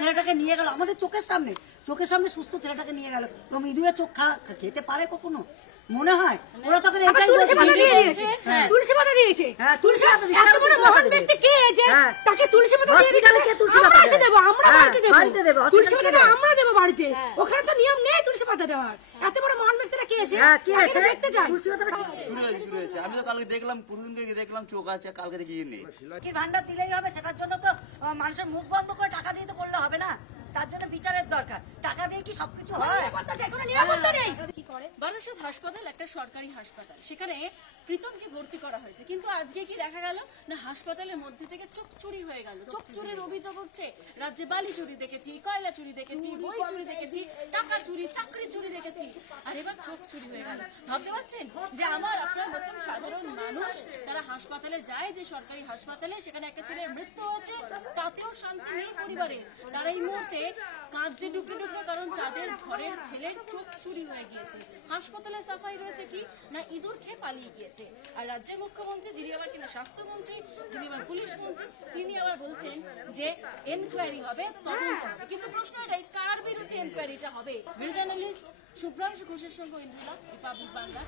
ছেলেটাকে নিয়ে গেল আমাদের চোখের সামনে সুস্থ ছেলেটাকে নিয়ে গেল এবং ইঁদুরের চোখ খেতে পারে কখনো মনে হয়? ওরা তখন তুলসী পাতা দিয়ে দিয়েছে, তুলসী পাতা দিয়েছে, তুলসী পাতা এত বড় মহান ব্যক্তি কে যে তাকে তুলসী পাতা দিয়ে দিয়েছে? আমরা এসে দেবো, আমরা বাড়িতে দেবো তুলসী পাতা, আমরা দেবো বাড়িতে। ওখানে তো নিয়ম নেই তুলসী পাতা দেওয়ার। এত বড় মহান ব্যক্তিরা কে এসে দেখতে চায়? শুরু হয়েছে। আমি তো কালকে দেখলাম, পুরোদিনকে দেখলাম চোখ আছে, কালকে দেখি নেই। ভান্ডার দিলেই হবে? সেটার জন্য তো মানুষের মুখ বন্ধ করে টাকা দিয়ে তো করলে হবে না, তার জন্য বিচারের দরকার। টাকা দিয়ে কি সবকিছু হয়? বারাসাত হাসপাতাল একটা সরকারি হাসপাতাল, সেখানে প্রীতমকে ভর্তি করা হয়েছে, কিন্তু আজকে কি দেখা গেল না হাসপাতালের মধ্যে থেকে চোখ চুরি হয়ে গেল। চোখ চুরির অভিযোগ হচ্ছে, রাজ্যে বালি চুরি দেখেছি, কয়লা চুরি দেখেছি, বই চুরি দেখেছি, টাকা চুরি, চাকরি চুরি দেখেছি, আর এবার চোখ চুরি হয়ে গেল। ভাবতে পারছেন যে আমার আপনার মতন সাধারণ মানুষ তারা হাসপাতালে যায়, যে সরকারি হাসপাতালে, সেখানে একটা ছেলের মৃত্যু হয়েছে, তাতেও শান্তি নেই পরিবারে। তারা এই মুহূর্তে কাঁদছে ডুকরে ডুকরে, কারণ তাদের ঘরের ছেলের চোখ চুরি হয়ে গিয়েছে। হাসপাতালে সাফাই রয়েছে কি না ইঁদুর খেয়ে পালিয়ে গিয়েছে। আর রাজ্যের মুখ্যমন্ত্রী, যিনি আবার কিনা স্বাস্থ্যমন্ত্রী, যিনি আবার পুলিশ মন্ত্রী, তিনি আবার বলছেন যে এনকোয়ারি হবে, তদন্ত হবে। কিন্তু প্রশ্ন এটাই, কার বিরুদ্ধে এনকোয়ারিটা হবে? ভিডিও জার্নালিস্ট শুভ্রাংশু ঘোষের সঙ্গে ইন্দ্রলা, রিপাবলিক বাংলা।